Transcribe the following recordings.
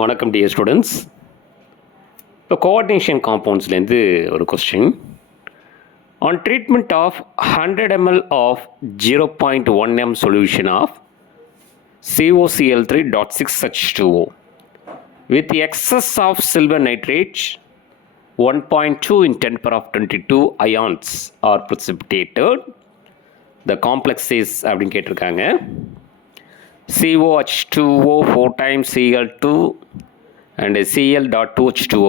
வணக்கம் dear students. இப்போ coordination காம்பவுண்ட்ஸ்லேருந்து ஒரு question. On treatment of 100 ml of 0.1 m solution of COCl3.6H2O with excess of silver nitrate 1.2 in 10^22 ions are precipitated. The complex is அப்படின்னு கேட்டிருக்காங்க. COH2O 4 times Cl2 and Cl.2H2O.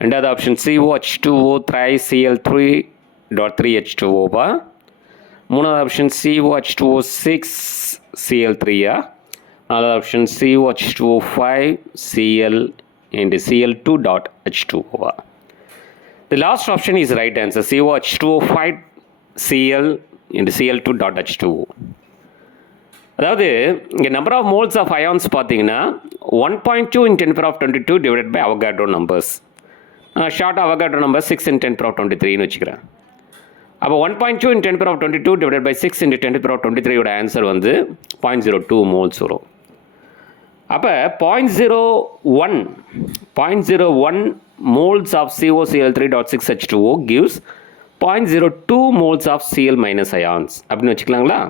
And the option COH2O thrice Cl3.3H2O. Another option COH2O 6 Cl3. Another option COH2O 5 Cl and Cl2.H2O. The last option is right answer, COH2O 5 Cl and Cl2.H2O. அதாவது இங்கே number of moles of ions பார்த்தீங்கன்னா 1.2 in 10^22 divided by Avogadro numbers. Short Avogadro number 6 in 10^23ன்னு வச்சுக்கிறேன். அப்போ 1.2 in 10^22 divided by 6 into 10^23யோட answer வந்து 0.02 moles வரும். அப்போ 0.01 moles of COCl3.6H2O gives 0.02 moles of Cl minus ions அப்படின்னு வச்சுக்கலாங்களா?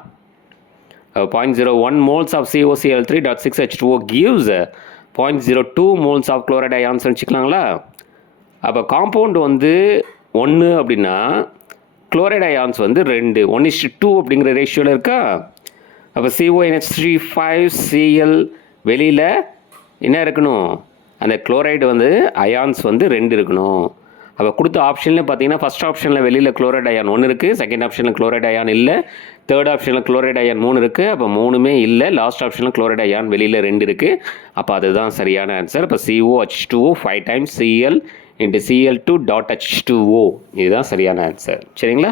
0.01 moles of COCl3.6H2O gives 0.02 moles of chloride ions வச்சுக்கலாங்களா? அப்போ காம்பவுண்ட் வந்து 1 அப்படின்னா குளோரைட் அயான்ஸ் வந்து 2 1:2 அப்படிங்கிற ரேஷியோவில் இருக்கா? அப்போ CONH3 5 Cl வெளியில் என்ன இருக்கணும்? அந்த குளோரைடு வந்து அயான்ஸ் வந்து 2 இருக்கணும். அப்போ கொடுத்த ஆப்ஷனில் பார்த்தீங்கன்னா ஃபஸ்ட் ஆப்ஷனில் வெளியில் குளோரைட் அயான் 1 இருக்குது, செகண்ட் ஆப்ஷனில் குளோரைட் அயான் இல்லை, தேர்ட் ஆப்ஷனில் குளோரைட் அயான் 3 இருக்குது. அப்போ 3மே இல்லை, லாஸ்ட் ஆப்ஷனில் குளோரைட் அயான் வெளியில் 2 இருக்குது. அப்போ அதுதான் சரியான ஆன்சர். அப்போ COH2O 5 times Cl into Cl2.H2O இதுதான் சரியான ஆன்சர். சரிங்களா?